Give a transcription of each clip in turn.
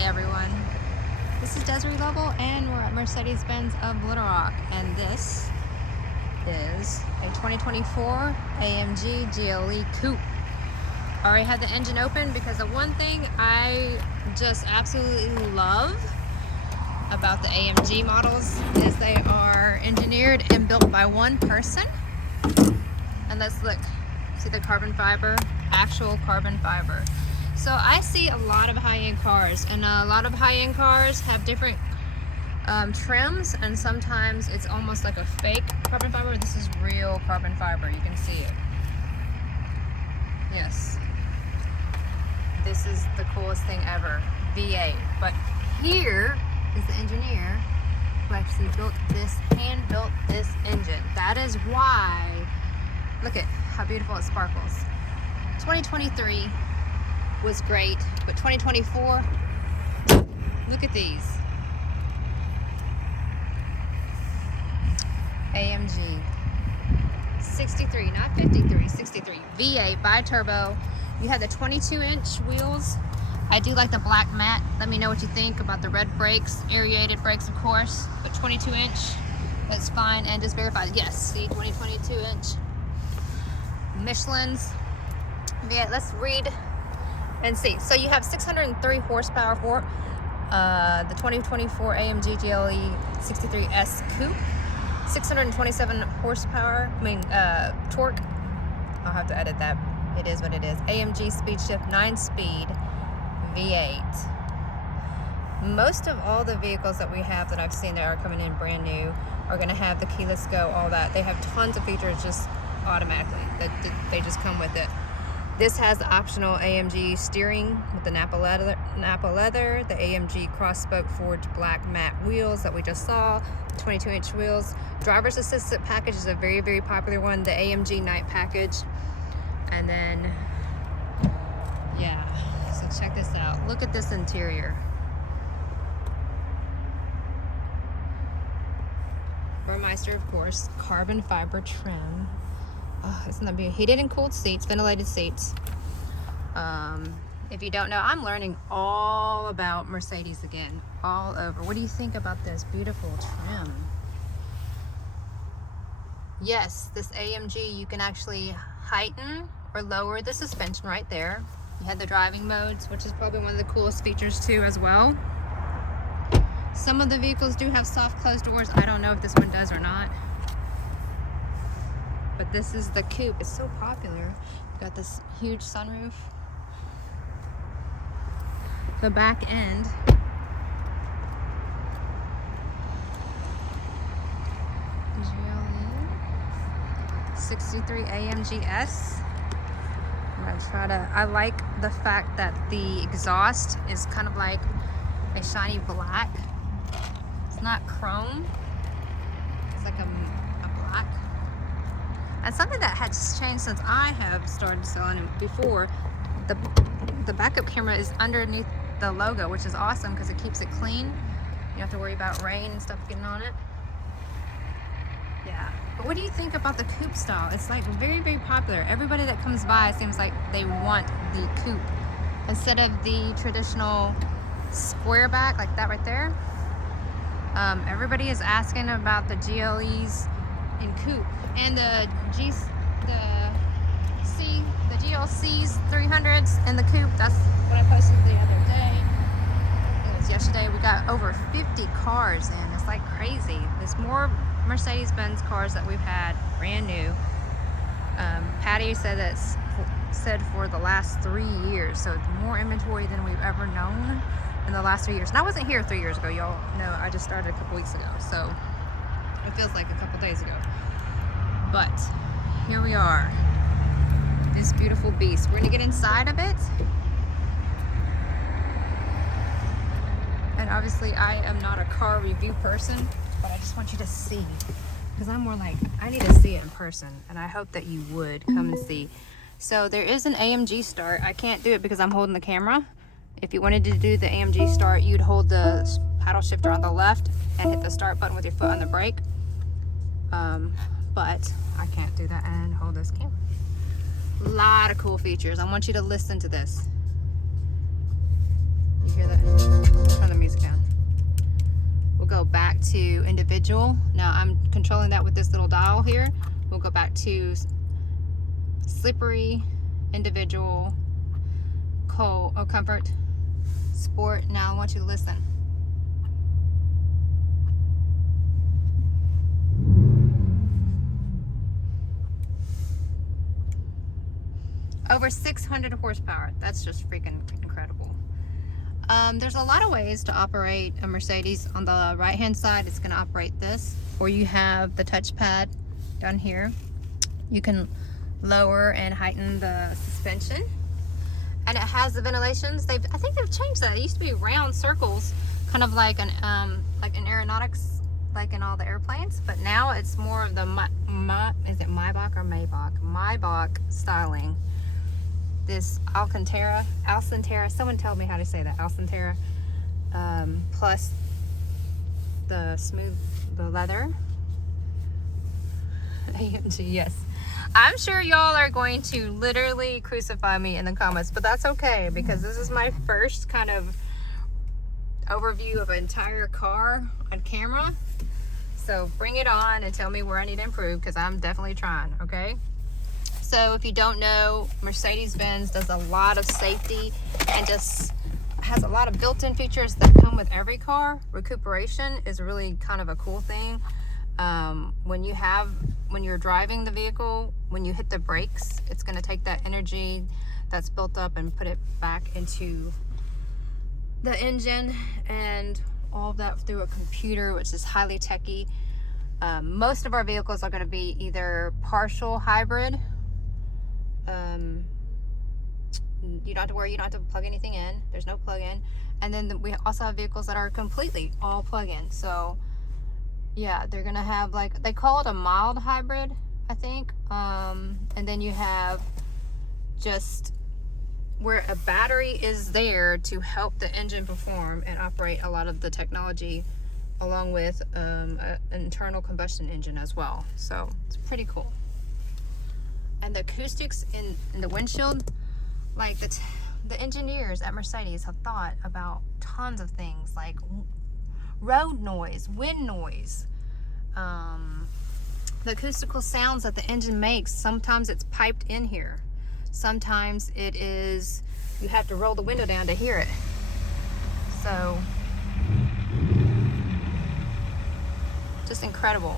Hey everyone, this is Desiree Lovell and we're at Mercedes-Benz of Little Rock, and this is a 2024 AMG GLE Coupe. I already had the engine open because the one thing I just absolutely love about the AMG models is they are engineered and built by one person. And let's look, see the carbon fiber, actual carbon fiber. So I see a lot of high-end cars, and a lot of high-end cars have different trims, and sometimes it's almost like a fake carbon fiber. This is real carbon fiber, you can see it. Yes, this is the coolest thing ever, V8. But here is the engineer who actually built this, hand-built this engine. That is why, look at how beautiful it sparkles. 2023 was great, but 2024, look at these. AMG 63, not 53, 63 V8 bi-turbo. You have the 22-inch wheels. I do like the black matte. Let me know what you think about the red brakes, aerated brakes of course, but 22-inch, that's fine. And just verified, yes, see, 22-inch Michelin's. Yeah, let's read and see. So you have 603 horsepower for the 2024 AMG GLE 63S Coupe, 627 horsepower, torque. I'll have to edit that. It is what it is. AMG speed shift 9-speed V8. Most of all the vehicles that we have that I've seen that are coming in brand new are going to have the keyless go, all that. They have tons of features just automatically that they just come with it. This has the optional AMG steering with the Napa leather, the AMG cross-spoke forged black matte wheels that we just saw, 22-inch wheels. Driver's assistant package is a very, very popular one, the AMG night package. And then, yeah, so check this out. Look at this interior. Burmeister, of course, carbon fiber trim. Oh, isn't that beautiful? Heated and cooled seats, ventilated seats. If you don't know, I'm learning all about Mercedes again, all over. What do you think about this beautiful trim? Yes, this AMG, you can actually heighten or lower the suspension right there. You had the driving modes, which is probably one of the coolest features too as well. Some of the vehicles do have soft closed doors. I don't know if this one does or not. But this is the coupe. It's so popular. Got this huge sunroof. The back end. GLE 63 AMG S. I'm gonna try to. I like the fact that the exhaust is kind of like a shiny black. It's not chrome. It's like a black. And something that has changed since I have started selling it before, the backup camera is underneath the logo, which is awesome because it keeps it clean. You don't have to worry about rain and stuff getting on it. Yeah. But what do you think about the coupe style? It's like very, very popular. Everybody that comes by seems like they want the coupe instead of the traditional square back like that right there. Everybody is asking about the GLEs in coupe. And the GLCs 300s and the coupe, that's what I posted the other day. It was yesterday. We got over 50 cars in. It's like crazy. There's more Mercedes-Benz cars that we've had, brand new. Patty said for the last 3 years, so more inventory than we've ever known in the last 3 years. And I wasn't here 3 years ago, y'all know. I just started a couple weeks ago, so it feels like a couple days ago. But here we are, this beautiful beast. We're gonna get inside of it. And obviously I am not a car review person, but I just want you to see, because I'm more like, I need to see it in person, and I hope that you would come and see. So there is an AMG start. I can't do it because I'm holding the camera. If you wanted to do the AMG start, you'd hold the paddle shifter on the left and hit the start button with your foot on the brake. But I can't do that and hold this camera. A lot of cool features. I want you to listen to this. You hear that? go back to individual. Now I'm controlling that with this little dial here. We'll go back to slippery, individual, cold, or comfort, sport. Now I want you to listen. Over 600 horsepower. That's just freaking incredible. There's a lot of ways to operate a Mercedes. On the right hand side, it's going to operate this, or you have the touchpad down here. You can lower and heighten the suspension, and it has the ventilations. I think they've changed that. It used to be round circles, kind of like an aeronautics, like in all the airplanes, but now it's more of the is it Maybach or Maybach? Maybach styling. This Alcantara, someone told me how to say that, Alcantara, plus the leather. AMG, yes. I'm sure y'all are going to literally crucify me in the comments, but that's okay, because this is my first kind of overview of an entire car on camera. So bring it on and tell me where I need to improve, because I'm definitely trying, okay? So if you don't know, Mercedes-Benz does a lot of safety and just has a lot of built-in features that come with every car. Recuperation is really kind of a cool thing. When you're driving the vehicle, when you hit the brakes, it's going to take that energy that's built up and put it back into the engine, and all of that through a computer, which is highly techy. Most of our vehicles are going to be either partial hybrid. You don't have to worry, you don't have to plug anything in. There's no plug-in. And then we also have vehicles that are completely all plug-in. So yeah, they're gonna have, like, they call it a mild hybrid, I think. And then you have just where a battery is there to help the engine perform and operate a lot of the technology, along with an internal combustion engine as well. So it's pretty cool. And the acoustics in the windshield, like the engineers at Mercedes have thought about tons of things, like road noise, wind noise, the acoustical sounds that the engine makes. Sometimes it's piped in here. Sometimes it is, you have to roll the window down to hear it. So just incredible.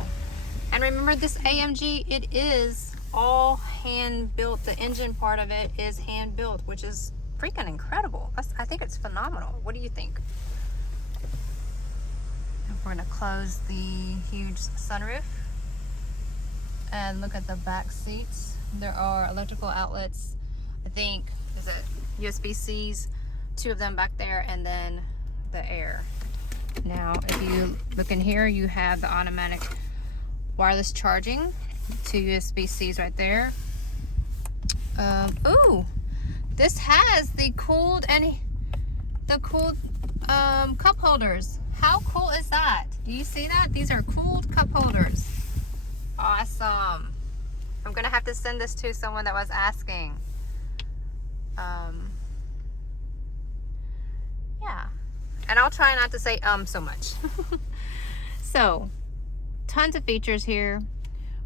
And remember, this AMG, it is all hand built. The engine part of it is hand built, which is freaking incredible. I think it's phenomenal. What do you think? We're gonna close the huge sunroof and look at the back seats. There are electrical outlets. I think, is it USB-Cs? 2 of them back there, and then the air. Now, if you look in here, you have the automatic wireless charging. 2 USB-Cs right there. Ooh, this has the cooled cup holders. How cool is that? Do you see that? These are cooled cup holders. Awesome. I'm gonna have to send this to someone that was asking. Yeah, and I'll try not to say so much. So, tons of features here.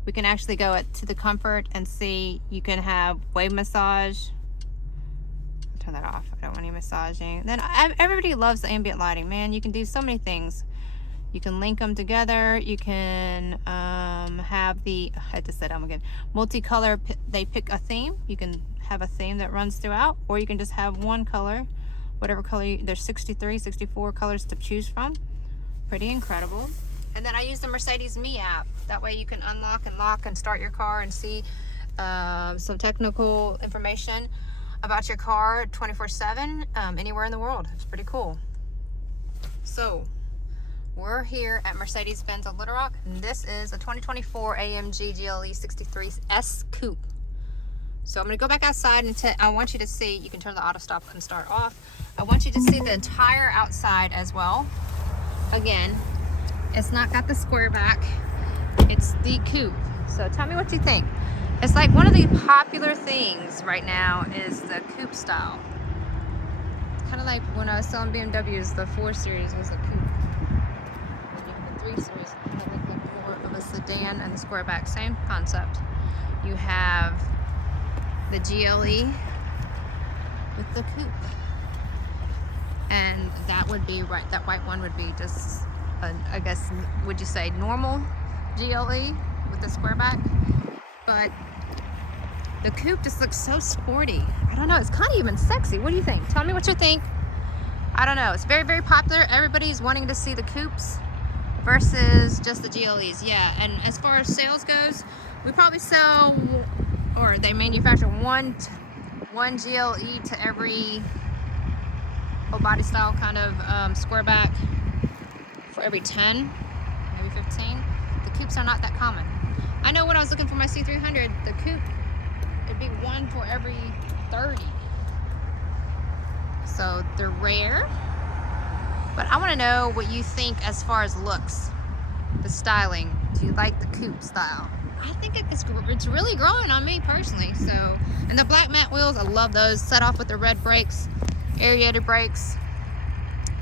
We can actually go to the comfort and see. You can have wave massage. I'll turn that off. I don't want any massaging. Then everybody loves the ambient lighting, man. You can do so many things. You can link them together. You can have the, I had to set them again, multicolor. They pick a theme. You can have a theme that runs throughout, or you can just have one color, whatever color. There's 63, 64 colors to choose from. Pretty incredible. And then I use the Mercedes Me app. That way you can unlock and lock and start your car and see some technical information about your car 24/7 anywhere in the world. It's pretty cool. So we're here at Mercedes-Benz of Little Rock, and this is a 2024 AMG GLE 63 S Coupe. So I'm gonna go back outside and I want you to see, you can turn the auto stop and start off. I want you to see the entire outside as well. Again, it's not got the square back, it's the coupe. So tell me what you think. It's like one of the popular things right now is the coupe style. It's kind of like when I was selling BMWs, the 4 Series was a coupe. You so it's kind of like more of a sedan, and the square back, same concept. You have the GLE with the coupe, and that would be right. That white one would be just, I guess, would you say normal GLE with the square back? But the coupe just looks so sporty. I don't know. It's kind of even sexy. What do you think? Tell me what you think. I don't know. It's very, very popular. Everybody's wanting to see the coupes versus just the GLEs. Yeah, and as far as sales goes, we probably sell, or they manufacture one GLE to every whole body style kind of square back for every 10, maybe 15. The coupes are not that common. I know when I was looking for my C300, the coupe, it'd be one for every 30. So they're rare, but I want to know what you think as far as looks, the styling. Do you like the coupe style? I think it's really growing on me personally. So, and the black matte wheels, I love those. Set off with the red brakes, aerated brakes.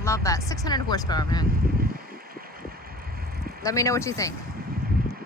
Love that. 600 horsepower, man. Let me know what you think.